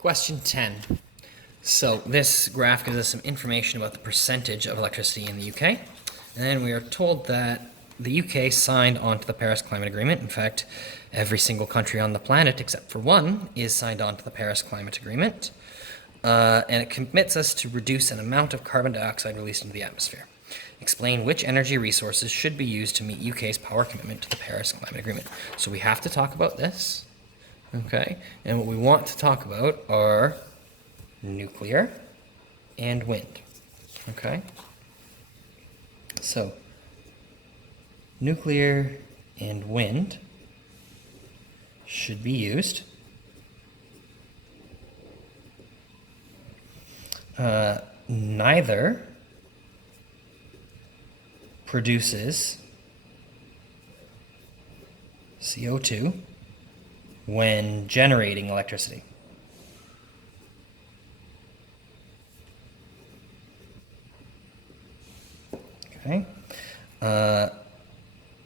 Question 10. So this graph gives us some information about the percentage of electricity in the UK. And then we are told that the UK signed on to the Paris Climate Agreement. In fact, every single country on the planet, except for one, is signed on to the Paris Climate Agreement. And it commits us to reduce an amount of carbon dioxide released into the atmosphere. Explain which energy resources should be used to meet UK's power commitment to the Paris Climate Agreement. So we have to talk about this. Okay, and what we want to talk about are nuclear and wind. Okay, so nuclear and wind should be used. Neither produces CO2 when generating electricity. Okay.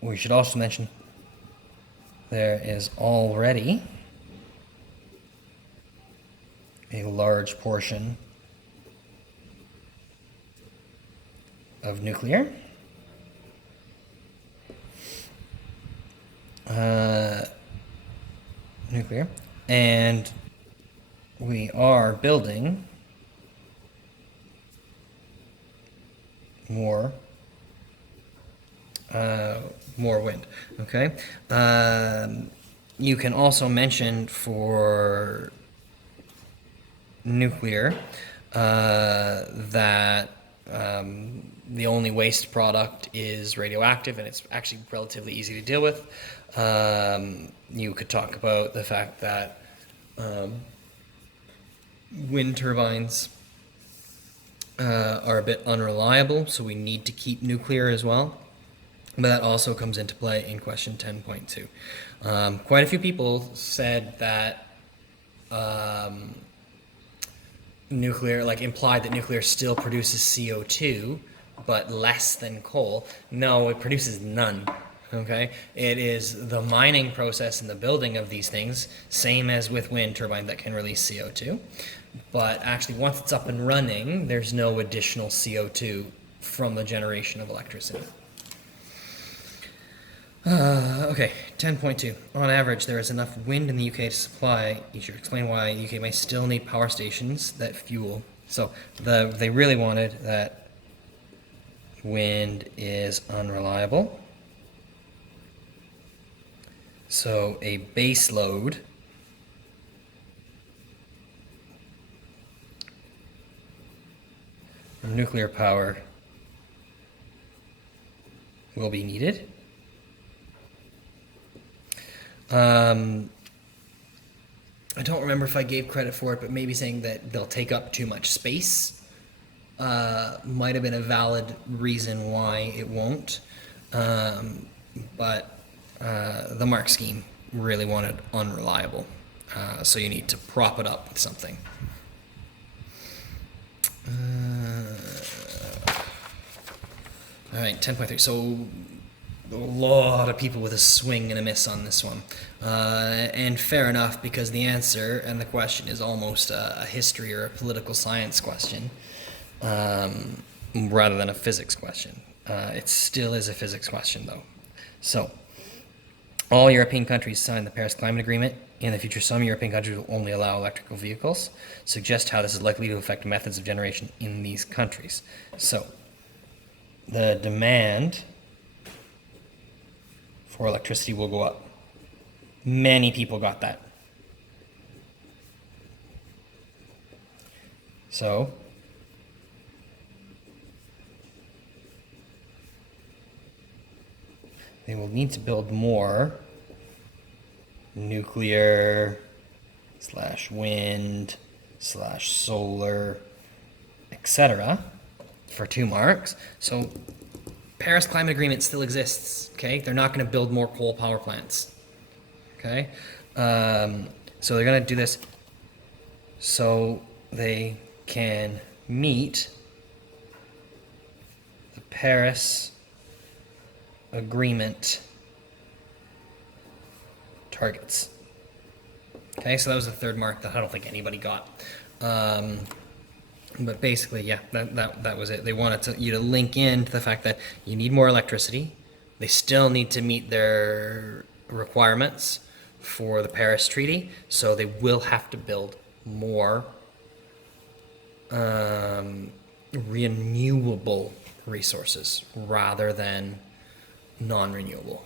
We should also mention there is already a large portion of nuclear. And we are building more wind. Okay. You can also mention for nuclear that the only waste product is radioactive, and it's actually relatively easy to deal with. You could talk about the fact that wind turbines are a bit unreliable, so we need to keep nuclear as well. But that also comes into play in question 10.2. Quite a few people said that nuclear, implied that nuclear still produces CO2, but less than coal. No, it produces none. Okay, it is the mining process and the building of these things, same as with wind turbine, that can release CO2. But actually, once it's up and running, there's no additional CO2 from the generation of electricity. Okay, 10.2. On average, there is enough wind in the UK to supply. You should explain why the UK may still need power stations that fuel. So they really wanted that wind is unreliable. So a base load of nuclear power will be needed. I don't remember if I gave credit for it, but maybe saying that they'll take up too much space might have been a valid reason why it won't. But the Mark scheme really wanted unreliable, so you need to prop it up with something. All right, 10.3. So a lot of people with a swing and a miss on this one. And fair enough, because the answer and the question is almost a history or a political science question rather than a physics question. It still is a physics question, though. So, all European countries signed the Paris Climate Agreement. In the future, some European countries will only allow electrical vehicles. Suggest how this is likely to affect methods of generation in these countries. So, the demand for electricity will go up. Many people got that. So, they will need to build more nuclear / wind / solar, etc. for 2 marks. So Paris Climate Agreement still exists, okay? They're not going to build more coal power plants, okay? So they're going to do this so they can meet the Paris Agreement targets. Okay, so that was the third mark that I don't think anybody got. But basically, yeah, that was it. They wanted you to link in to the fact that you need more electricity. They still need to meet their requirements for the Paris Treaty, so they will have to build more renewable resources rather than non-renewable.